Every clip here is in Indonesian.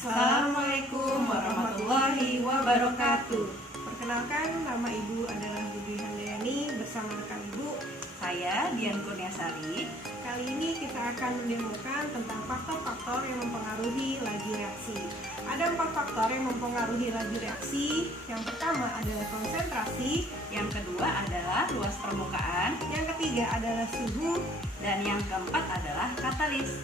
Assalamualaikum warahmatullahi wabarakatuh. Perkenalkan, nama Ibu adalah Bu Dwi Handayani bersama rekan Ibu. Saya Dian Kurniasari. Kali ini kita akan mendemokan tentang faktor-faktor yang mempengaruhi laju reaksi. Ada 4 faktor yang mempengaruhi laju reaksi. Yang pertama adalah konsentrasi, Yang kedua adalah luas permukaan, yang ketiga adalah suhu. dan yang keempat adalah katalis.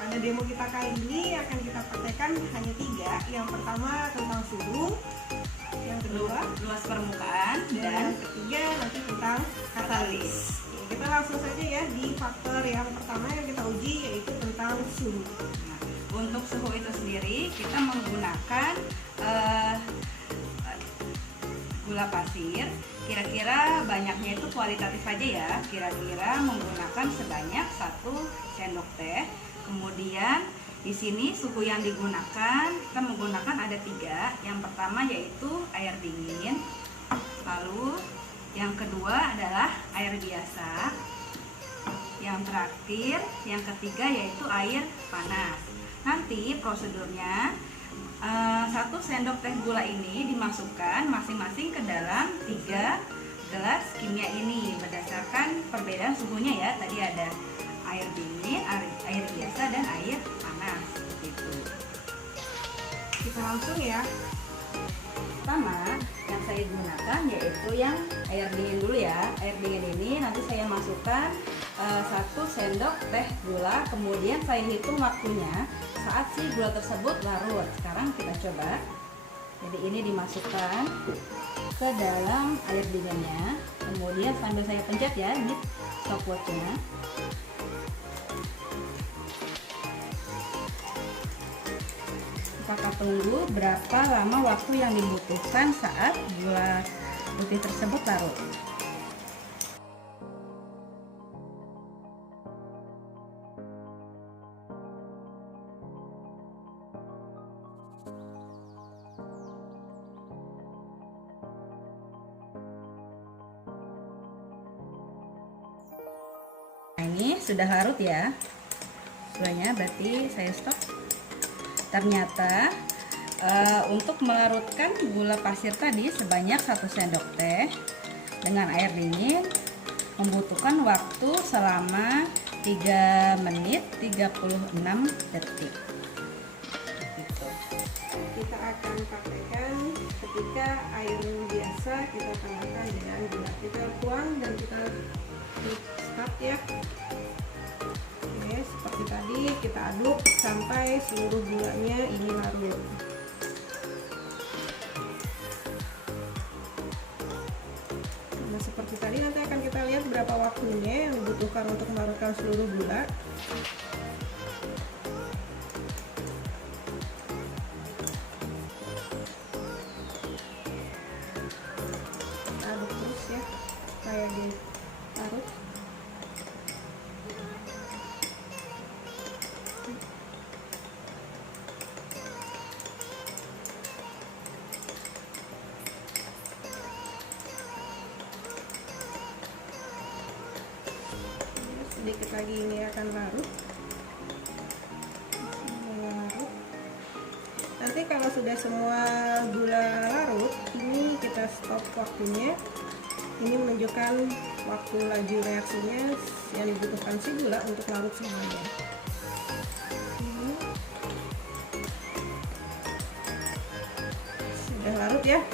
Pada demo kita kali ini akan kita praktekkan hanya 3. Yang pertama tentang suhu, yang kedua Luas permukaan dan dan yang ketiga nanti tentang katalis. Kita langsung saja ya di faktor yang pertama yang kita uji, yaitu tentang suhu. Nah, untuk suhu itu sendiri kita menggunakan gula pasir. Kira-kira banyaknya itu kualitatif aja ya. Kira-kira menggunakan sebanyak 1 sendok teh. Kemudian di sini suhu yang digunakan kita menggunakan ada 3. Yang pertama yaitu air dingin. Lalu yang kedua adalah air biasa. Yang terakhir, yang ketiga yaitu air panas. Nanti prosedurnya 1 sendok teh gula ini dimasukkan masing-masing ke dalam 3 gelas kimia ini berdasarkan perbedaan suhunya ya. Tadi ada air dingin, air biasa, dan air panas gitu. Kita langsung ya. Pertama yang saya gunakan yaitu yang air dingin dulu ya. Air dingin ini nanti saya masukkan 1 sendok teh gula, kemudian saya hitung waktunya saat si gula tersebut larut. Sekarang kita coba. Jadi ini dimasukkan ke dalam air dinginnya, kemudian sambil saya pencet ya, ini stopwatchnya. Kita akan tunggu berapa lama waktu yang dibutuhkan saat gula putih tersebut larut. Nah, ini sudah larut ya. Gulanya berarti saya stop. Ternyata untuk melarutkan gula pasir tadi sebanyak 1 sendok teh dengan air dingin membutuhkan waktu selama 3 menit 36 detik. Gitu. Kita akan praktekkan ketika air biasa kita tambahkan dengan gula. Kita tuang dan kita start ya. Oke, seperti tadi kita aduk sampai seluruh gulanya ini larut. Nah, seperti tadi nanti akan kita lihat berapa waktunya yang dibutuhkan untuk melarutkan seluruh gula. Kita aduk terus ya, supaya dilarut. Sedikit lagi ini akan larut. Nanti kalau sudah semua gula larut, ini kita stop waktunya. Ini menunjukkan waktu laju reaksinya yang dibutuhkan si gula untuk larut semuanya. Sudah larut ya.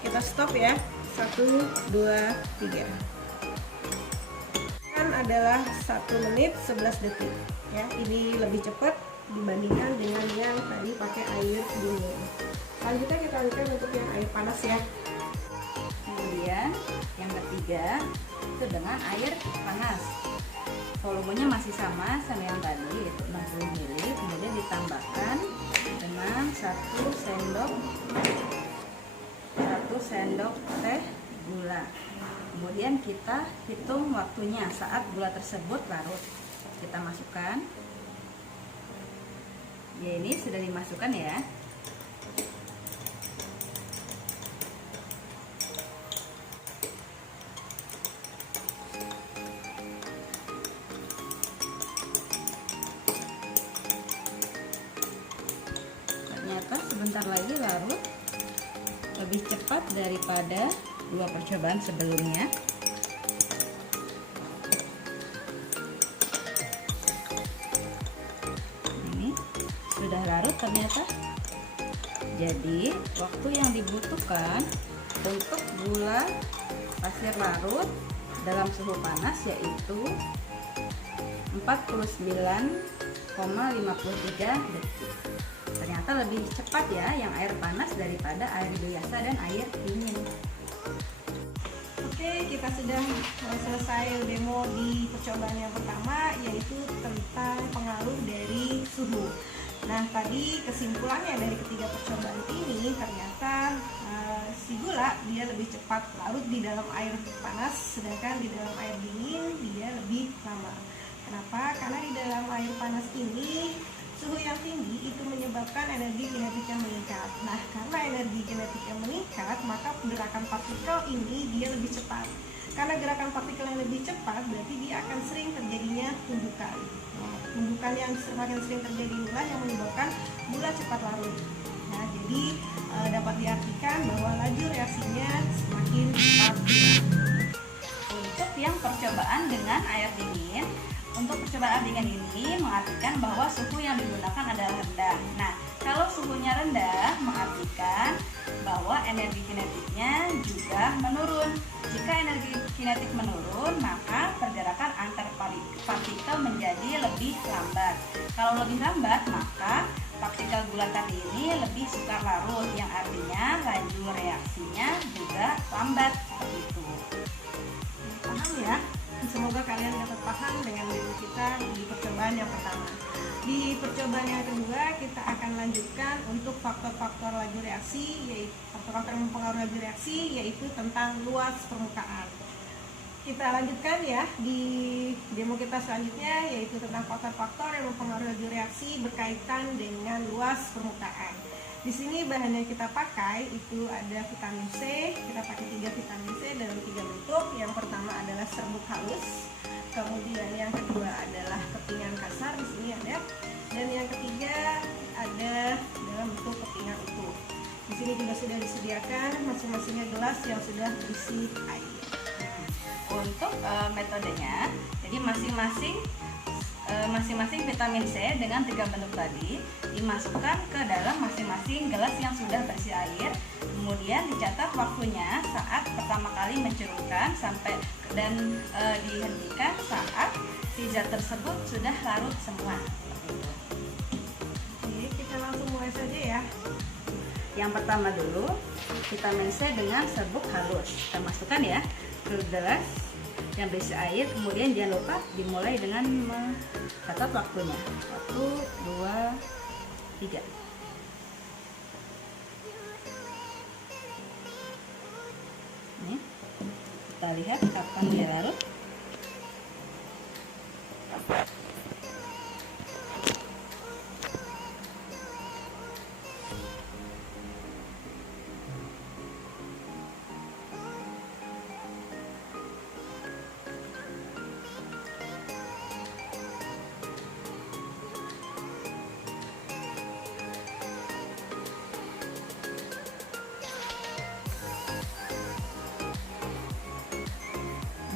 Kita stop ya. 1, 2, 3. Adalah 1 menit 11 detik ya. Ini lebih cepat dibandingkan dengan yang tadi pakai air dingin. Selanjutnya kita lanjutkan untuk yang air panas ya. Kemudian yang ketiga itu dengan air panas. Volumenya masih sama yang tadi, yaitu 60 ml. Kemudian ditambahkan dengan 1 sendok teh gula. Kemudian kita hitung waktunya saat gula tersebut larut. Kita masukkan. Ya, ini sudah dimasukkan ya. maka sebentar lagi larut lebih cepat daripada 2 percobaan sebelumnya. Ini sudah larut ternyata. Jadi waktu yang dibutuhkan untuk gula pasir larut dalam suhu panas yaitu 49,53 detik. Ternyata lebih cepat ya yang air panas daripada air biasa dan air dingin. Oke, kita sudah selesai demo di percobaan yang pertama, yaitu tentang pengaruh dari suhu. Nah, tadi kesimpulannya dari ketiga percobaan ini ternyata si gula dia lebih cepat larut di dalam air panas, sedangkan di dalam air dingin dia lebih lama. Kenapa? Karena di dalam air panas ini suhu yang tinggi itu menyebabkan energi kinetiknya meningkat. Nah, karena energi kinetiknya meningkat, maka gerakan partikel ini dia lebih cepat. Karena gerakan partikel yang lebih cepat, berarti dia akan sering terjadinya tumbukan. Nah, tumbukan yang semakin sering terjadi inilah yang menyebabkan gula cepat larut. Nah, jadi dapat diartikan bahwa laju reaksinya semakin cepat. Untuk yang percobaan dengan air dingin, untuk percobaan air dingin ini mengartikan bahwa suhu yang digunakan adalah rendah. Nah, kalau suhunya rendah mengartikan bahwa energi kinetiknya juga menurun. Jika energi kinetik menurun, maka pergerakan antar partikel menjadi lebih lambat. Kalau lebih lambat, maka partikel gula tadi ini lebih sukar larut, yang artinya laju reaksinya juga lambat seperti itu. Paham ya? Semoga kalian dapat paham dengan demo kita di percobaan yang pertama. Di percobaan yang kedua kita akan lanjutkan untuk faktor-faktor laju reaksi, yaitu faktor-faktor yang mempengaruhi laju reaksi, yaitu tentang luas permukaan. Kita lanjutkan ya di demo kita selanjutnya, yaitu tentang faktor-faktor yang mempengaruhi laju reaksi berkaitan dengan luas permukaan. Di sini bahan yang kita pakai itu ada vitamin C. Kita pakai 3 vitamin C dalam 3 bentuk. Yang pertama adalah serbuk halus, kemudian yang kedua adalah kepingan kasar, di sini ada, dan yang ketiga ada dalam bentuk kepingan utuh. Di sini juga sudah disediakan masing-masingnya gelas yang sudah berisi air. Untuk metodenya, jadi masing-masing vitamin C dengan 3 bentuk tadi dimasukkan ke dalam masing-masing gelas yang sudah berisi air, kemudian dicatat waktunya saat pertama kali mencurutkan sampai dan dihentikan saat si zat tersebut sudah larut semua. Seperti itu. Oke, kita langsung mulai saja ya. Yang pertama dulu vitamin C dengan serbuk halus kita masukkan ya ke gelas yang berisi air, kemudian jangan lupa dimulai dengan mencatat waktunya. 1, 2, 3. Nih, kita lihat kapan dia larut.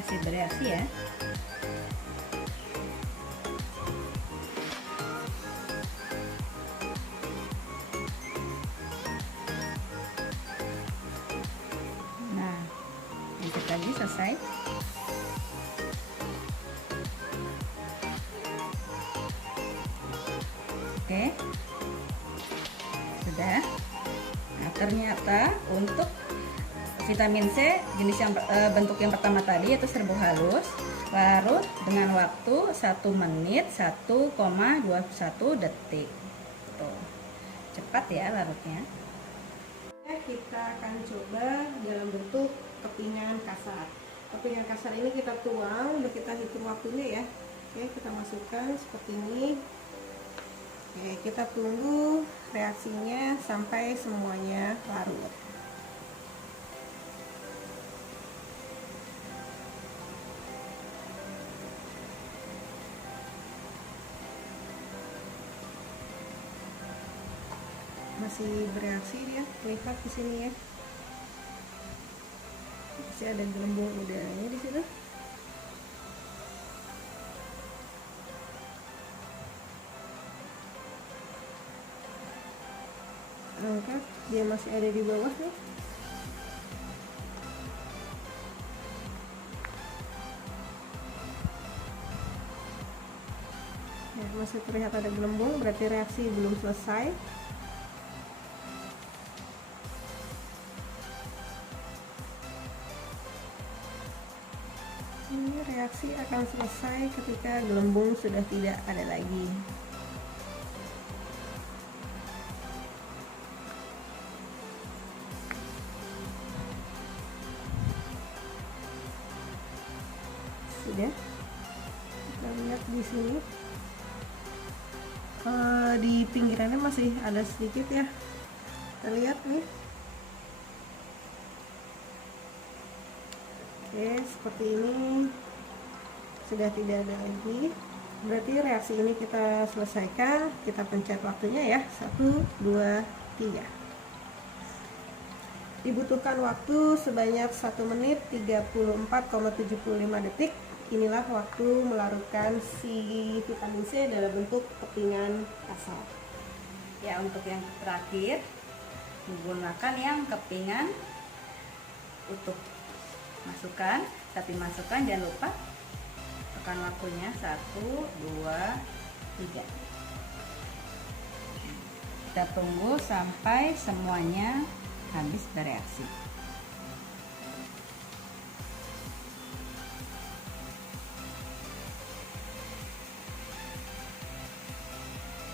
Masih bereaksi ya. Nah, dikit lagi selesai. Oke, sudah. Nah, ternyata untuk vitamin C jenis yang bentuk yang pertama tadi yaitu serbuk halus larut dengan waktu 1 menit 1,21 detik. Tuh, cepat ya larutnya. Kita akan coba dalam bentuk kepingan kasar. Kepingan kasar ini kita tuang, udah kita hitung waktunya ya. Oke, kita masukkan seperti ini. Oke, kita tunggu reaksinya sampai semuanya larut. masih bereaksi dia, lihat di sini ya, masih ada gelembung udaranya di situ. Angkat, dia masih ada di bawah nih. Ya, masih terlihat ada gelembung, berarti reaksi belum selesai. Ini reaksi akan selesai ketika gelembung sudah tidak ada lagi. Sudah, kita lihat di sini di pinggirannya masih ada sedikit ya, kita lihat nih. Oke, seperti ini sudah tidak ada lagi, berarti reaksi ini kita selesaikan. Kita pencet waktunya ya, 1, 2, 3. Dibutuhkan waktu sebanyak 1 menit 34,75 detik. Inilah waktu melarutkan si vitamin C dalam bentuk kepingan kasar. Ya, untuk yang terakhir menggunakan yang kepingan utuh. Masukkan, tapi masukkan jangan lupa tekan waktunya 1, 2, 3. Kita tunggu sampai semuanya habis bereaksi.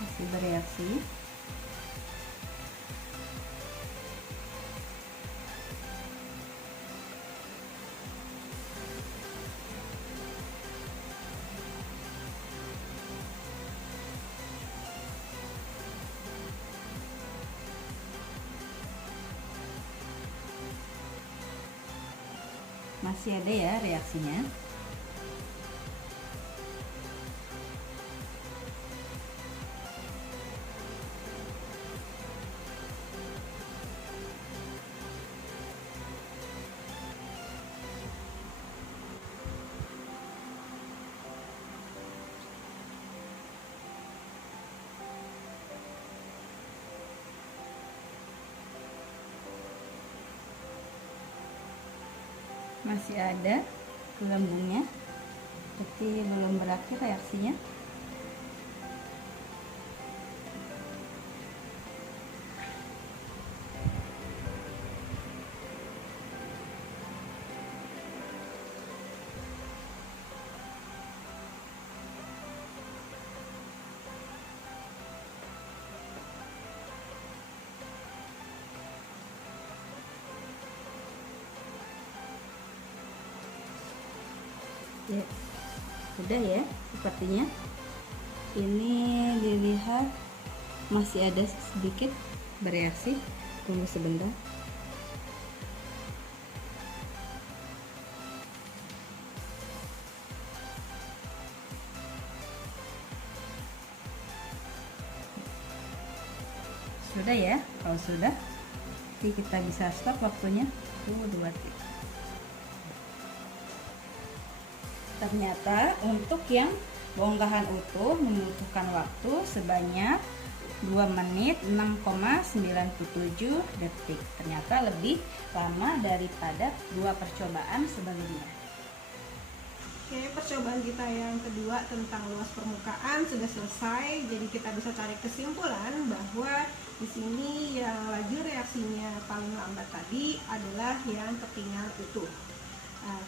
Masih bereaksi. Masih ada ya reaksinya. Masih ada gelembungnya, tapi belum berakhir reaksinya. Ya, sudah ya sepertinya. Ini dilihat masih ada sedikit bereaksi. Tunggu sebentar. Sudah ya. Kalau sudah, nanti kita bisa stop waktunya. 1, 2, 3. Ternyata untuk yang bongkahan utuh membutuhkan waktu sebanyak 2 menit 6,97 detik. Ternyata lebih lama daripada 2 percobaan sebelumnya. Oke, percobaan kita yang kedua tentang luas permukaan sudah selesai. Jadi kita bisa cari kesimpulan bahwa di sini yang laju reaksinya paling lambat tadi adalah yang kepingan utuh.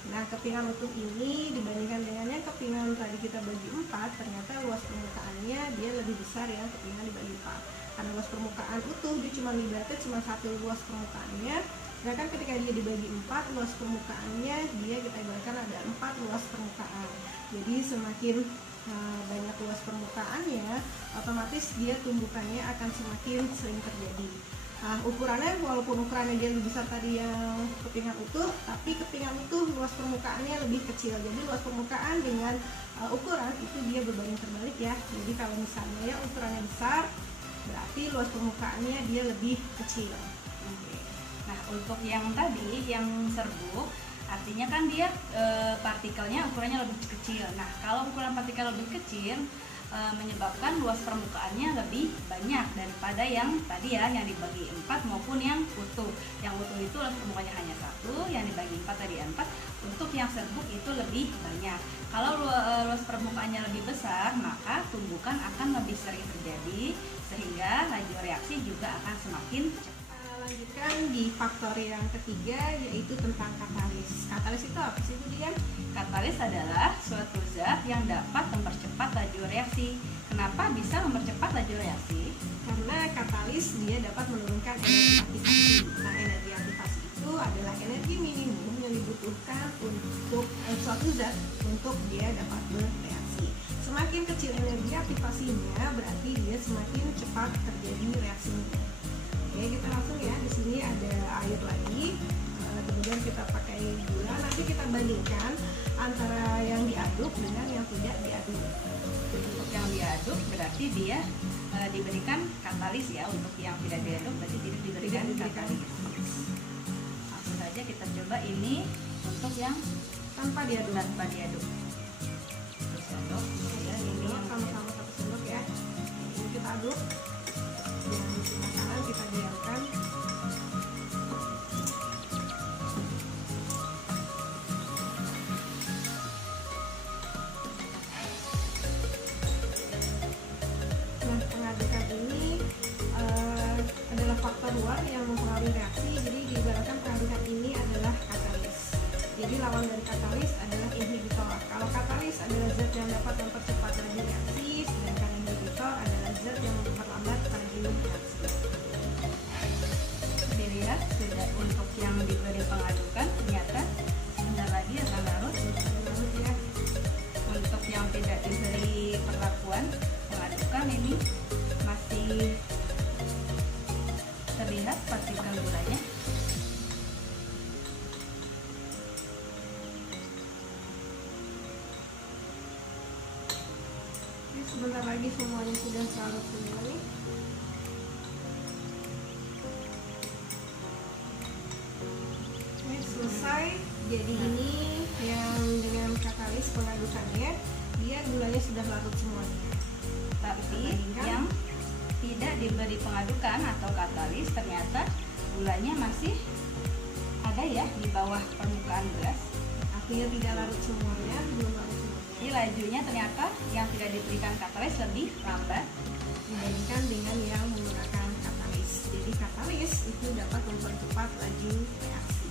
Nah, kepingan utuh ini dibandingkan dengan yang kepingan tadi kita bagi 4, ternyata luas permukaannya dia lebih besar yang kepingan dibagi 4. Karena luas permukaan utuh dia cuma ibaratnya cuma 1 luas permukaannya. Sedangkan ketika dia dibagi 4, luas permukaannya dia kita ibaratkan ada 4 luas permukaan. Jadi semakin banyak luas permukaannya, otomatis dia tumbukannya akan semakin sering terjadi. Ukurannya walaupun ukurannya dia lebih besar tadi yang kepingan utuh, tapi kepingan utuh luas permukaannya lebih kecil. Jadi luas permukaan dengan ukuran itu dia berbanding terbalik ya. Jadi kalau misalnya ya ukurannya besar, berarti luas permukaannya dia lebih kecil. Oke. Nah, untuk yang tadi yang serbuk, artinya kan dia partikelnya ukurannya lebih kecil. Nah, kalau ukuran partikel lebih kecil menyebabkan luas permukaannya lebih banyak daripada yang tadi ya, yang dibagi 4 maupun yang utuh. Yang utuh itu luas permukaannya hanya 1, yang dibagi 4 tadi 4. Untuk yang serbuk itu lebih banyak. Kalau luas permukaannya lebih besar, maka tumbukan akan lebih sering terjadi, sehingga laju reaksi juga akan semakin cepat. Lanjutkan di faktor yang ketiga, yaitu tentang katalis. Katalis itu apa sih, Bu Dian? Katalis adalah suatu zat yang dapat mempercepat laju reaksi. Kenapa bisa mempercepat laju reaksi? Karena katalis dia dapat menurunkan energi aktivasi. Nah, energi aktivasi itu adalah energi minimum yang dibutuhkan untuk suatu zat untuk dia dapat bereaksi. Semakin kecil energi aktivasinya, berarti dia semakin cepat terjadi reaksinya. Oke, kita langsung ya. Di sini ada air lagi. Kemudian kita pakai gula. Nanti kita bandingkan antara yang diaduk dengan yang tidak diaduk. Untuk yang diaduk berarti dia diberikan katalis ya. Untuk yang tidak diaduk berarti tidak diberikan katalis. Langsung saja kita coba ini untuk yang Tanpa diaduk. tanpa diaduk. Terus aduk ya, ini yang Sama-sama 1 sendok ya. Ini kita aduk. Dengan sebelah kanan kita diamkan. Nah, pengadukan ini adalah faktor luar yang mempengaruhi reaksi. Jadi diibaratkan pengadukan ini adalah katalis. Jadi lawan dari katalis adalah inhibitor. Kalau katalis adalah zat yang dapat mempercepat laju reaksi, sedangkan inhibitor adalah zat yang memperlambat laju reaksi. dilihat sudah untuk yang diberi pengadukan ternyata sebentar lagi akan larut. Lalu ya, Untuk yang tidak diberi perlakuan pengadukan ini masih terlihat partikel gulanya. ini sebentar lagi semuanya sudah larut semua nih. Ini selesai. Jadi ini yang dengan katalis pengadukannya, dia gulanya sudah larut semuanya. Tapi Bandingkan. yang tidak diberi pengadukan atau katalis ternyata gulanya masih ada ya di bawah permukaan gelas. Artinya tidak larut semuanya, belum larut semuanya. Jadi lajunya ternyata yang tidak diberikan katalis lebih lambat. Dibandingkan dengan yang menggunakan katalis. Jadi katalis itu dapat mempercepat laju reaksi.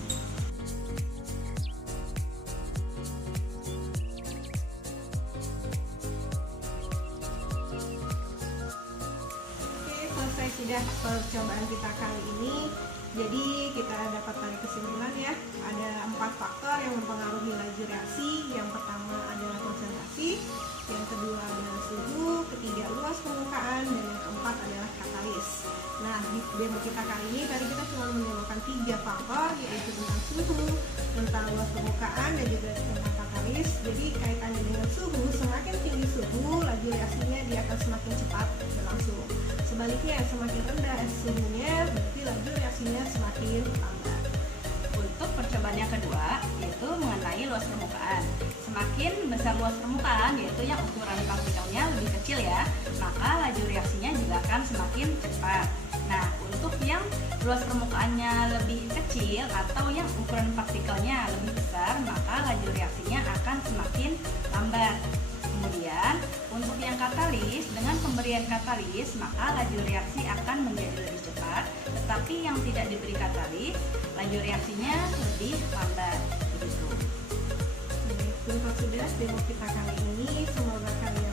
Oke, selesai sudah percobaan kita kali ini. Jadi kita dapat tarik kesimpulan ya, ada 4 faktor yang mempengaruhi laju reaksi. Yang pertama adalah konsentrasi, yang kedua adalah suhu, ketiga luas permukaan, dan yang keempat adalah katalis. Nah, di demo kita kali ini tadi kita cuma menemukan 3 faktor, yaitu tentang suhu, tentang luas permukaan, dan juga tentang katalis. Jadi kaitannya dengan suhu, semakin tinggi suhu, laju reaksinya dia akan semakin cepat berlangsung. Sebaliknya, semakin rendah suhunya, berarti laju reaksinya semakin lambat. Untuk percobaan yang kedua yaitu mengenai luas permukaan. Semakin besar luas permukaan, yaitu yang ukuran partikelnya lebih kecil ya, maka laju reaksinya juga akan semakin cepat. Nah, untuk yang luas permukaannya lebih kecil atau yang ukuran partikelnya lebih besar, maka laju reaksinya akan semakin lambat. Kemudian untuk yang katalis, dengan pemberian katalis maka laju reaksi akan menjadi lebih cepat, tetapi yang tidak diberi katalis laju reaksinya lebih lambat. Begitu. Tuntas sudah demo kita kali ini, semoga kalian